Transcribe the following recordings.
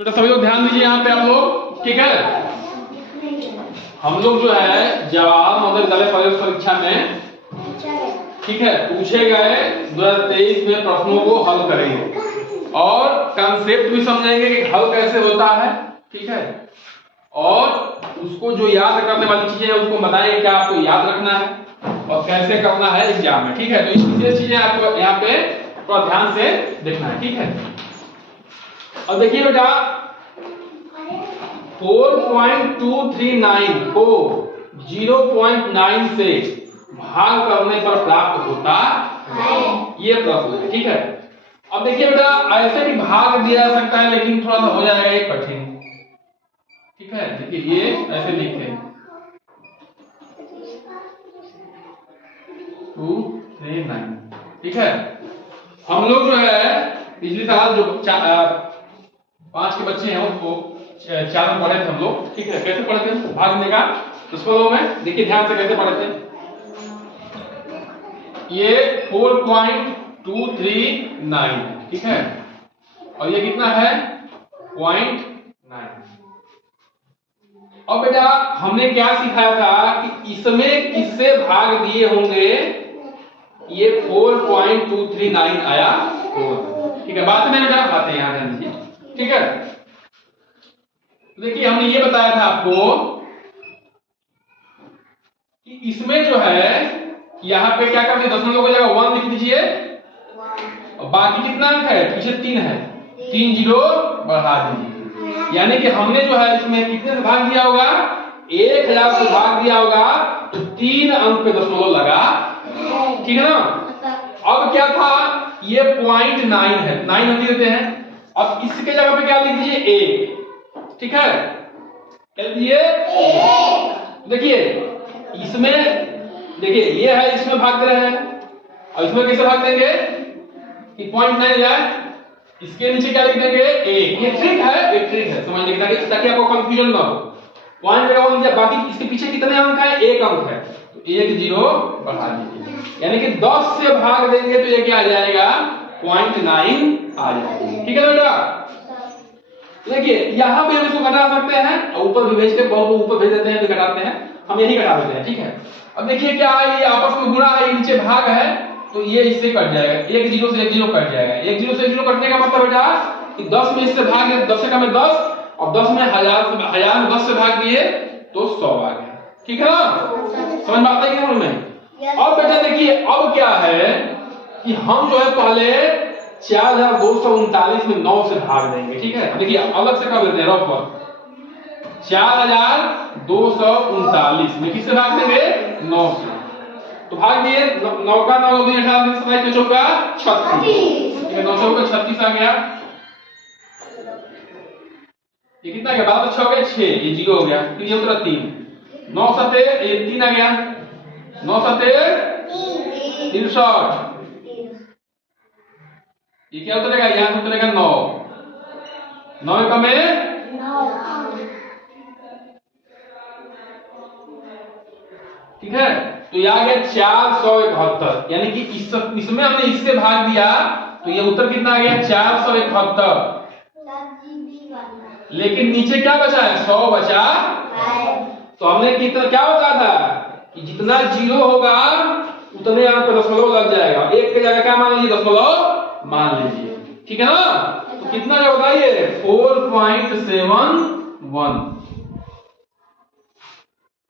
तो सभी लोग ध्यान दीजिए यहाँ पे आप लोग, ठीक है। हम लोग जो है जवाहर नवोदय विद्यालय प्रवेश परीक्षा में, ठीक है, पूछे गए 2023 में प्रश्नों को हल करेंगे और कंसेप्ट भी समझेंगे कि हल कैसे होता है, ठीक है। और उसको जो याद करने वाली चीजें है उसको बताएंगे क्या आपको याद रखना है और कैसे करना है एग्जाम में, ठीक है। तो ये चीजें आपको यहाँ पे थोड़ा ध्यान से देखना है, ठीक है। और देखिए बेटा 4.239 को 0.9 से भाग करने पर प्राप्त होता है, ये प्रश्न है, ठीक है। अब देखिए बेटा ऐसे भी भाग दिया जा सकता है लेकिन थोड़ा सा हो जाएगा ये कठिन, ठीक है। देखिए ये ऐसे लिखे 239, ठीक है। हम लोग जो है पिछले साल जो 5 के बच्चे हैं उनको 4 में पढ़े थे हम लोग, ठीक है। कैसे पढ़े थे भागने का दशमलव में, देखिए ध्यान से कैसे पढ़े थे। ये 4.239, ठीक है, और ये कितना है 0.9। अब बेटा हमने क्या सिखाया था कि इसमें किससे भाग दिए होंगे, ये 4.239 आया 4, ठीक है। बात में बेटा बातें यहां ध्यान दीजिए, ठीक है। देखिए हमने ये बताया था आपको कि इसमें जो है यहां पे क्या करते हैं, दशमलव को जगह 1 लिख दीजिए और बाकी कितना अंक है, पीछे 3 है, 3 जीरो बढ़ा दीजिए। यानी कि हमने जो है इसमें कितने से भाग दिया होगा, 1000 से भाग दिया होगा तो 3 अंक पे दशमलव लगा, ठीक है ना। अब क्या था, ये 0.9 है, 9 हम लिख देते हैं। अब इसके जगह पे क्या लिख दीजिए 1, ठीक है। कह दीजिए देखिए इसमें, देखिए ये है, इसमें भाग दे रहे हैं और इसमें कैसे भाग देंगे कि 0.9 जाए, इसके नीचे क्या लिख देंगे 1। ये ट्रिक है, एक ट्रिक है समझने की, ताकि आपको कंफ्यूजन ना हो। पॉइंट लगा दिया, बाकी इसके पीछे कितने अंक है, 1 अंक है तो 1 जीरो बढ़ा दीजिए। यानी कि 10 से भाग देंगे तो ये क्या आ जाएगा 0.9 आ जाएगा, ठीक है बेटा। देखिए यहां पे हम इसको घटा सकते हैं और ऊपर भी भेज के बहुत ऊपर भेज देते हैं तो घटाते हैं, हम यही घटा देते हैं, ठीक है। अब देखिए क्या है, ये आपस में गुणा है, नीचे भाग है तो ये इससे कट जाएगा, 1 जीरो से 1 जीरो कट जाएगा। 1 जीरो से 1 जीरो कटने का मतलब बेटा कि 10 में इससे भाग दिया, 10 से कम है 10 और 10 में 1000 में 10 से भाग दिए तो 100 आ गया, ठीक है ना। समझ में आता है कि नहीं? अब बेटा देखिए अब क्या है कि हम जो है पहले 4239 में 9 से भाग देंगे, ठीक है। देखिए अलग से कर देते हैं रफ पर, 4239 में किससे भाग देंगे 9 से, तो भाग दिए 9 का 9 2 18 27 चौका 36, 9 चौका 36 आ गया। ये कितना गया, 12 6 गया 6, ये 0 हो गया, फिर ये उतरा 3, 9 7 ये 3 आ गया, 9 7 63, ये क्या उतरेगा, यहां से उतरेगा 9, 9 कम है 9, ठीक है। तो ये आ गया 471, यानी कि इसमें हमने इससे भाग दिया तो ये उत्तर कितना आ गया 471। लेकिन नीचे क्या बचा है 100 बचा, तो हमने कितना क्या बताया था कि जितना जीरो होगा उतने अंक पे दशमलव लग जाएगा, 1 की जगह क्या मान लीजिए दशमलव मान लीजिए, ठीक है ना। तो कितना का बताइए 4.71,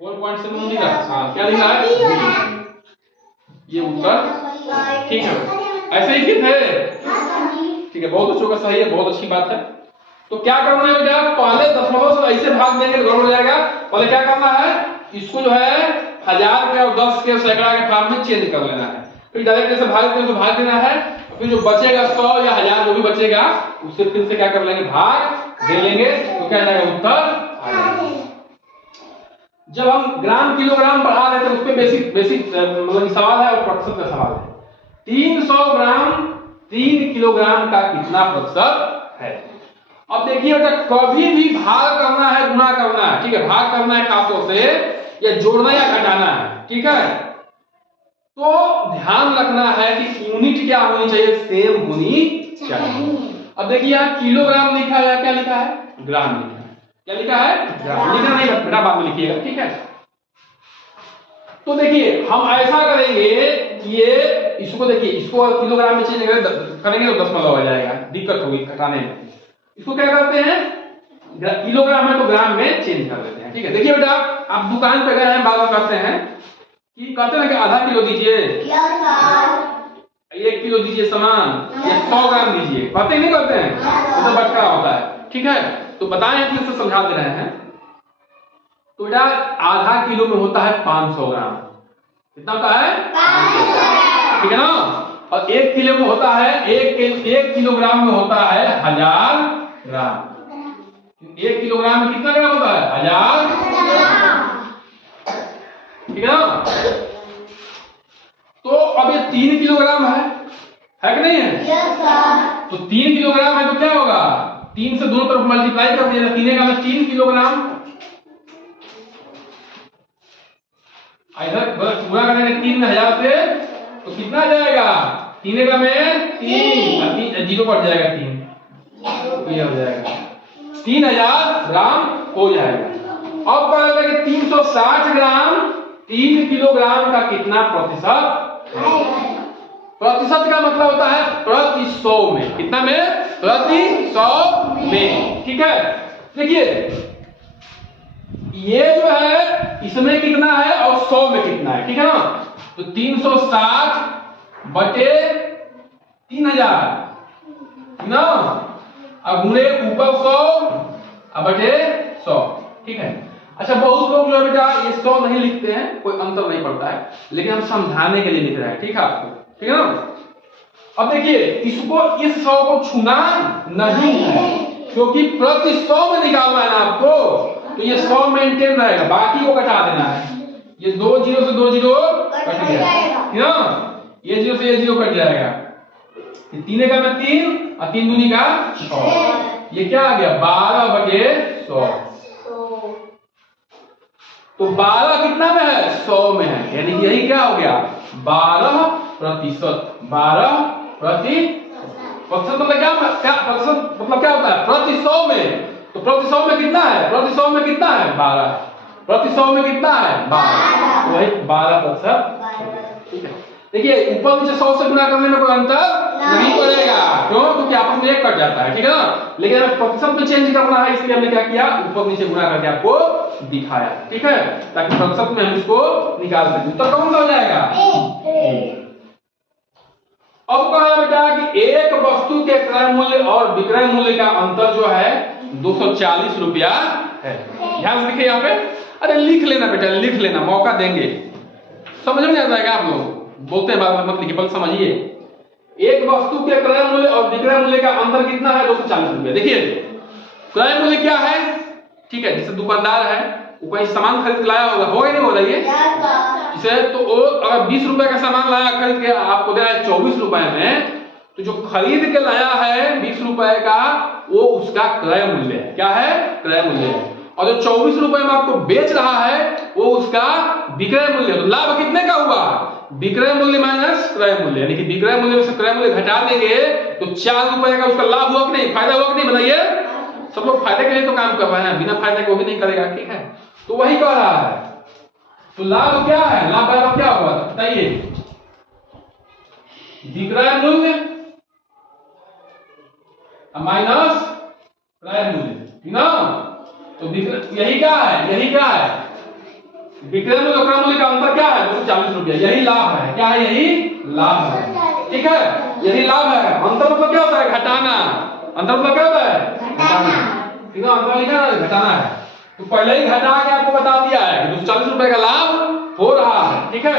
4.71 लिखा, हाँ क्या लिखा है, ये उत्तर, ठीक है। ऐसे ही कितने, ठीक है, बहुत अच्छों का सही है, बहुत अच्छी बात है। तो क्या करना है बेटा, पहले दशमलव से ऐसे भाग देंगे तो गड़बड़ हो जाएगा। पहले क्या करना है, इसको जो है 1000 के और 10 के सैकड़ा के फॉर्म में चेंज कर लेना है, फिर डायरेक्ट जैसे भाग देना है, फिर जो बचेगा 100 या 1000 जो भी बचेगा उससे फिर से क्या कर लेंगे भाग दे लेंगे, तो क्या जाएगा उत्तर आ जाएगा। जब हम ग्राम किलोग्राम पढ़ा रहे थे उस पे बेसिक मतलब सवाल है और प्रतिशत का सवाल है, 300 ग्राम 3 किलोग्राम का कितना प्रतिशत है। अब देखिए बेटा कभी भी भाग करना है गुणा करना है, ठीक है, भाग करना है खासतौर से या जोड़ना या घटाना है, ठीक है, तो ध्यान रखना है कि यूनिट क्या होनी चाहिए, सेम होनी चाहिए। अब देखिए यहाँ किलोग्राम लिखा है या क्या लिखा है, ग्राम लिखा है। क्या लिखा है, ग्राम। लिखना नहीं बेटा, बाद में लिखिएगा, ठीक है। तो देखिए हम ऐसा करेंगे कि ये इसको देखिए, इसको किलोग्राम में चेंज करेंगे तो दशमलव आ जाएगा, दिक्कत होगी घटाने में। इसको क्या करते हैं, किलोग्राम है तो ग्राम में चेंज कर देते हैं, ठीक है। देखिए बेटा आप दुकान पे गए हैं, बात करते हैं कि कहते हैं कि आधा किलो दीजिए, 1 किलो दीजिए सामान, या 100 ग्राम दीजिए, कहते नहीं करते हैं, ये तो बटका होता है, ठीक है। तो बताएं फिर से समझा दे रहे हैं। तो बेटा आधा किलो में होता है 500 ग्राम, कितना होता है, 500, ठीक है ना। और 1 किलो में होता है 1 किलोग्राम में होता है 1000 ग्राम। 1 किलोग्राम में कितना ग्राम होता है, 1000, ठीक है ना। तो अब ये 3 किलोग्राम है कि नहीं है? Yes sir. तो 3 किलोग्राम है तो क्या होगा, 3 से दोनों तरफ मल्टीप्लाई कर दिया, 3 का में 3 किलोग्राम, इधर पूरा करेंगे 3000 से तो कितना जाएगा, 3 का में 3, जीरो कट जाएगा, 3 ये हो जाएगा, 3000 ग्राम हो जाएगा। अब कहते हैं कि 360 ग्राम 3 किलोग्राम का कितना प्रतिशत, प्रतिशत का मतलब होता है प्रति 100 में, कितना में, प्रति 100 में, ठीक है। देखिए ये जो है इसमें कितना है और 100 में कितना है, ठीक है ना। तो 360 बटे 3000 ना, अब गुणे ऊपर 100 अब बटे 100, ठीक है। अच्छा बहुत लोग जो है बेटा ये 100 नहीं लिखते हैं, कोई अंतर नहीं पड़ता है, लेकिन हम समझाने के लिए लिख रहे हैं, ठीक है आपको, ठीक है ना। अब देखिए इसको इस 100 को छूना नहीं है, क्योंकि प्रति 100 में निकालना है ना आपको, तो ये 100 मेंटेन रहेगा, बाकी को घटा देना है। ये 2 जीरो से 2 जीरो कट गया, ठीक है, ये 0 से ये 0 कट जाएगा, 3 का में 3 और 3 दूनी का 6, ये क्या आ गया 12 बटे 100। तो 12 कितना में है, 100 में है, यानी यही क्या हो गया 12%, 12% मतलब क्या प्रतिशत मतलब क्या होता है, प्रति 100 में। तो प्रति 100 में कितना है, प्रति 100 में कितना है 12, प्रति 100 में कितना है 12, तो वही 12%, ठीक है। देखिए ऊपर नीचे 100 से गुना करने में कोई अंतर नहीं पड़ेगा, क्यों, क्योंकि आपस में 1 कट जाता है, ठीक है ना। लेकिन हमें प्रतिशत में चेंज करना है, इसलिए हमने क्या किया, ऊपर नीचे गुना करके आपको दिखाया, ठीक है, ताकि प्रतिशत में हम इसको निकाल सकें। तो कौन सा हो जाएगा, अब कहा बेटा कि एक वस्तु के क्रय मूल्य और विक्रय मूल्य का अंतर जो है 240 रुपया है। ध्यान से लिखिए यहाँ पे, अरे लिख लेना बेटा, लिख लेना, मौका देंगे, समझ में आ जाएगा। आप लोग बोलते हैं बात मत लिखिए, बल समझिए। एक वस्तु के क्रय मूल्य और विक्रय मूल्य का अंतर कितना है, 240 रुपया। देखिए क्रय मूल्य क्या है, ठीक है, जैसे दुकानदार है वो कोई सामान खरीद लाया होगा ही नहीं हो रही है, जैसे तो वो अगर 20 रुपए का सामान लाया खरीद के आपको दे रहा है 24 रुपए में, तो जो खरीद के लाया है 20 रुपए का वो उसका क्रय मूल्य है, क्या है, क्रय मूल्य है। और जो 24 रुपए में आपको बेच रहा है वो उसका विक्रय मूल्य। तो लाभ कितने का हुआ, विक्रय मूल्य माइनस क्रय मूल्य, यानी कि विक्रय मूल्य में से क्रय मूल्य घटा देंगे तो 4 रुपए का उसका लाभ हुआ कि नहीं, फायदा हुआ कि नहीं, बताइए। सब लोग फायदे के लिए तो काम कर रहे हैं, बिना फायदे के वो भी नहीं करेगा, ठीक है। तो वही कह रहा है, तो लाभ क्या है, लाभ बराबर क्या होगा बताइए, विक्रय मूल्य माइनस क्रय मूल्य, ठीक ना। तो यही क्या है, यही क्या है, विक्रय मूल्य और क्रय मूल्य का अंतर क्या है, 240 रुपया, यही लाभ है, क्या है, यही लाभ है, ठीक है, यही लाभ है। अंतर मतलब क्या होता है, घटाना, अंतर मतलब क्या होता है, घटाना, ठीक है, अंतर लिखा है घटाना है। तो पहले ही घटा के आपको बता दिया है कि 240 रुपए का लाभ हो रहा है, ठीक है।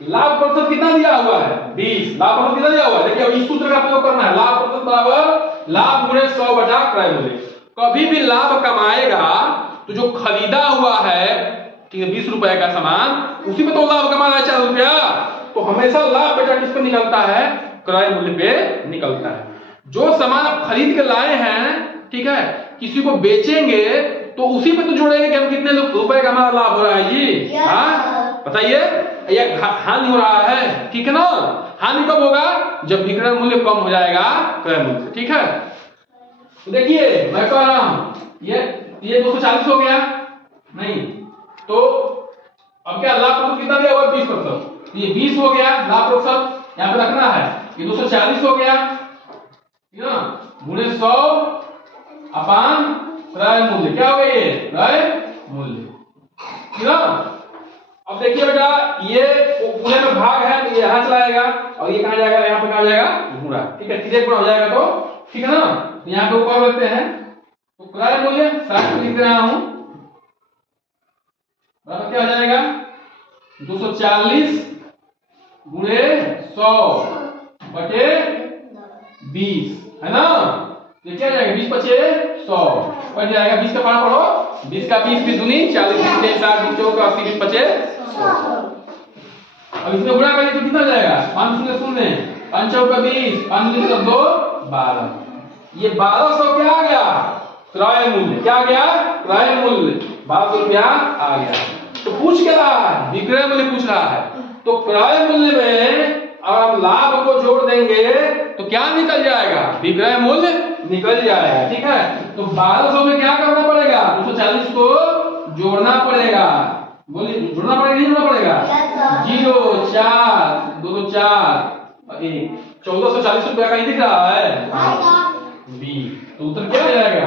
लाभ प्रतिशत कितना दिया हुआ है, 20, लाभ प्रतिशत कितना दिया हुआ है, देखिए इस सूत्र का प्रयोग करना है, लाभ प्रतिशत बराबर लाभ गुणे 100 बटा क्रय मूल्य। कभी भी लाभ कमाएगा तो जो खरीदा हुआ है, ठीक है, 20 रुपए का सामान, उसी पे तो लाभ कमा रहा है 4 रुपया, तो हमेशा लाभ बेटा किस पे निकलता है, क्रय मूल्य पे निकलता है। जो सामान आप खरीद के लाए हैं, ठीक है, किसी को बेचेंगे तो उसी पे तो जोड़ेंगे कि हम कितने रुपए का हमारा लाभ हो रहा है जी, हाँ बताइए। या हानि हो रहा है, ठीक है ना। हानि कब होगा, जब विक्रय मूल्य कम हो जाएगा क्रय मूल्य से, ठीक है। तो देखिए मैं कह रहा हूं ये 240 हो गया नहीं, तो अब क्या लाभ प्रतिशत कितना दिया हुआ 20%, ये 20 हो गया लाभ प्रतिशत यहां पे रखना है। ये 240 हो गया, ठीक है ना, गुणे 100 अपान क्रय मूल्य, क्या हो गया ये क्रय मूल्य, ठीक है ना। अब देखिए बेटा ये पूरे में भाग है तो ये यहां चला जाएगा और ये कहां जाएगा, यहां पे कहां जाएगा गुणा, ठीक है, सीधे गुणा हो जाएगा तो, ठीक है ना। यहां पे ऊपर रखते हैं तो क्रय मूल्य 60 लिख रहा हूं, बराबर क्या हो जाएगा 240 गुणे 100 बटे 20, है ना। ये क्या जाएगा 20 पचे 100 बच जाएगा, 20 का पारा पढ़ो, 20 का 20 20 दूनी 40 20 60 20 चौका 80 20 पचे 100। अब इसमें गुणा करेंगे तो कितना जाएगा 5 शून्य शून्य 5 चौका 20 5 दूनी 2 12, ये 1200 क्या आ गया क्रय मूल्य, क्या आ गया क्रय मूल्य 1200 रुपया आ गया। तो पूछ क्या रहा है, विक्रय मूल्य पूछ रहा है, तो क्रय मूल्य में अगर हम लाभ को जोड़ देंगे तो क्या निकल जाएगा, विक्रय मूल्य निकल जाएगा, ठीक है। तो 1200 में क्या करना पड़ेगा 240 को जोड़ना पड़ेगा, बोलिए जोड़ना पड़ेगा नहीं जोड़ना पड़ेगा, 0 4 2 2 4 1 1440 रुपया कहीं दिख रहा है बी, तो उत्तर क्या हो जाएगा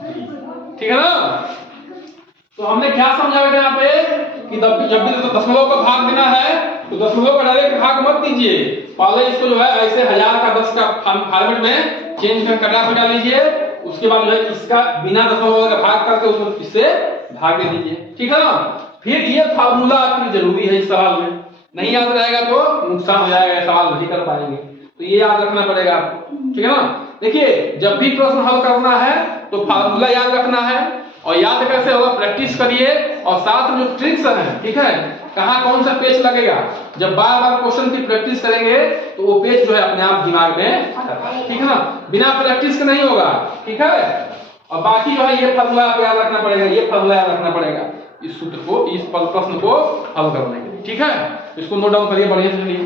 बी, ठीक है ना। तो हमने क्या समझा बेटा यहाँ पे कि जब भी दशमलव का भाग देना है तो दशमलव का डायरेक्ट भाग मत दीजिए, पहले इसको जो है ऐसे 1000 का 10 का फॉर्मेट में चेंज कर कटा पे डाल लीजिए, उसके बाद जो है इसका बिना दशमलव का भाग करके उसको इससे भाग दे दीजिए, ठीक है ना। फिर ये फार्मूला आपके जरूरी है इस सवाल में, नहीं याद रहेगा तो नुकसान हो जाएगा, सवाल नहीं कर पाएंगे, तो ये याद रखना पड़ेगा आपको, ठीक है ना। देखिए जब भी प्रश्न हल करना है तो फार्मूला याद रखना है, और याद कैसे होगा प्रैक्टिस करिए, और साथ में जो ट्रिक्स है, ठीक है, कहां कौन सा पेज लगेगा, जब बार बार क्वेश्चन की प्रैक्टिस करेंगे तो वो पेज जो है अपने आप दिमाग में आता है, ठीक है ना, बिना प्रैक्टिस के नहीं होगा, ठीक है। और बाकी जो है ये फार्मूला आप याद रखना पड़ेगा, ये फार्मूला याद रखना पड़ेगा इस सूत्र को, इस प्रश्न को हल करने के लिए, ठीक है। इसको नोट डाउन करिए बढ़िया से।